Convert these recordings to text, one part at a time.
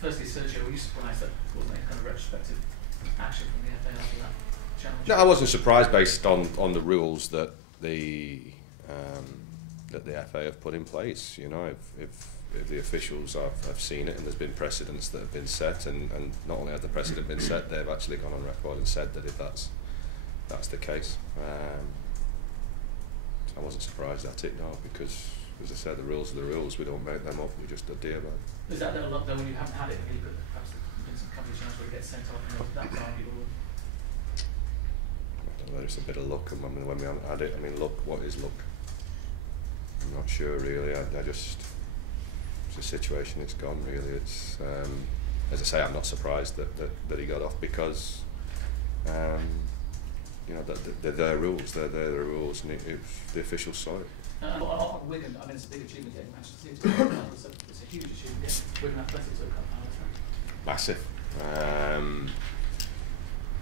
firstly, Sergio, were you surprised that there wasn't any kind of retrospective action from the FA after that challenge? No, I wasn't surprised based on the rules that the FA have put in place. You know, if the officials have seen it and there's been precedents that have been set, and not only has the precedent been set, they've actually gone on record and said that if that's the case. I wasn't surprised at it, no, because as I said, the rules are the rules. We don't make them up. We just adhere by them. Is that a lot though when you haven't had it? You could perhaps in some company channels where it gets sent off and that's arguable. I don't know, it's a bit of luck, and when we haven't had it, I mean, luck. What is luck? I'm not sure really. I just, it's a situation. It's gone really. It's as I say, I'm not surprised that he got off because. You know, they're their rules, they're their rules, and it the officials saw it. On Wigan, I mean, it's a big achievement getting Manchester City to the final. It's a huge achievement getting Wigan Athletics to the final. Massive.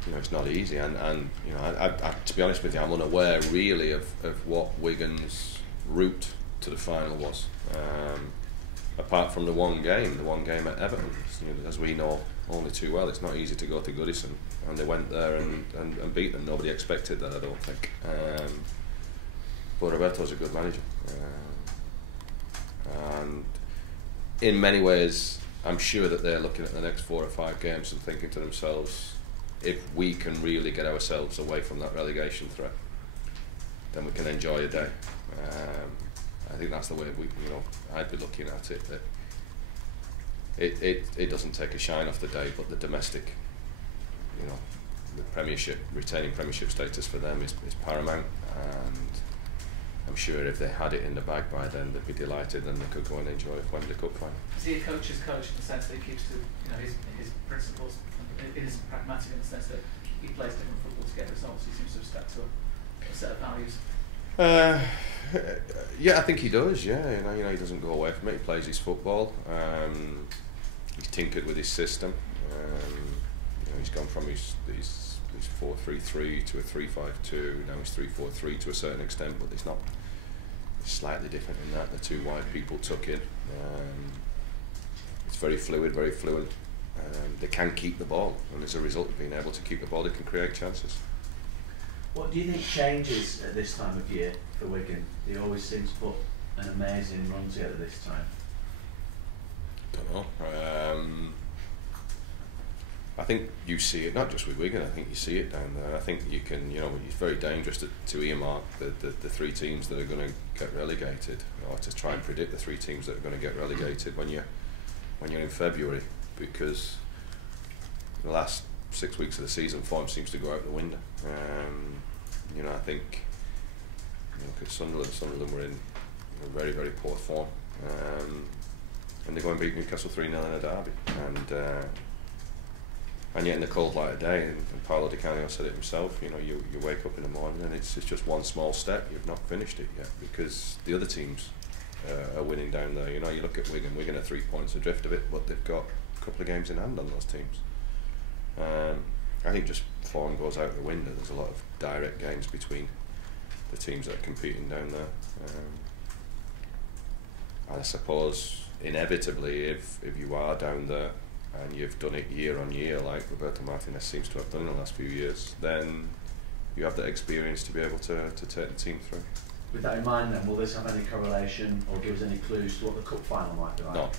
You know, it's not easy, and you know, I, to be honest with you, I'm unaware really of what Wigan's route to the final was. Apart from the one game at Everton, you know, as we know only too well, it's not easy to go to Goodison, and they went there and beat them. Nobody expected that, I don't think. But Roberto's a good manager, and in many ways, I'm sure that they're looking at the next 4 or 5 games and thinking to themselves, if we can really get ourselves away from that relegation threat, then we can enjoy a day. I think that's the way I'd be looking at it. That it doesn't take a shine off the day, but the domestic, you know, the Premiership, retaining Premiership status for them is paramount. And I'm sure if they had it in the bag by then, they'd be delighted and they could go and enjoy a Wembley Cup final. Is he a coach's coach in the sense that he keeps to his principles? It is pragmatic in the sense that he plays different football to get results. He seems to have stuck to a set of values. Yeah, I think he does. Yeah, you know, he doesn't go away from it. He plays his football. He's tinkered with his system. You know, he's gone from his 4-3-3 to a 3-5-2. Now he's 3-4-3 to a certain extent, but it's not. It's slightly different in that the 2 wide people tuck in. It's very fluid. They can keep the ball, and as a result of being able to keep the ball, they can create chances. What do you think changes at this time of year for Wigan? They always seem to put an amazing run together this time. Don't know. I think you see it not just with Wigan. I think you see it down there. I think you can. You know, it's very dangerous to earmark the 3 teams that are going to get relegated, or to try and predict the 3 teams that are going to get relegated when you're in February, because the last 6 weeks of the season form seems to go out the window. You know, I think you look at Sunderland. Sunderland were in very, very poor form, and they go and beat Newcastle 3-0 in a derby, and yet in the cold light of day, and Paolo Di Canio said it himself. You know, you wake up in the morning and it's just one small step. You've not finished it yet because the other teams are winning down there. You know, you look at Wigan. Wigan are 3 points adrift of it, but they've got a couple of games in hand on those teams. I think just form goes out the window. There's a lot of direct games between the teams that are competing down there. And I suppose inevitably, if you are down there and you've done it year on year, like Roberto Martinez seems to have done in the last few years, then you have that experience to be able to take the team through. With that in mind then, will this have any correlation or give us any clues to what the cup final might be like? No.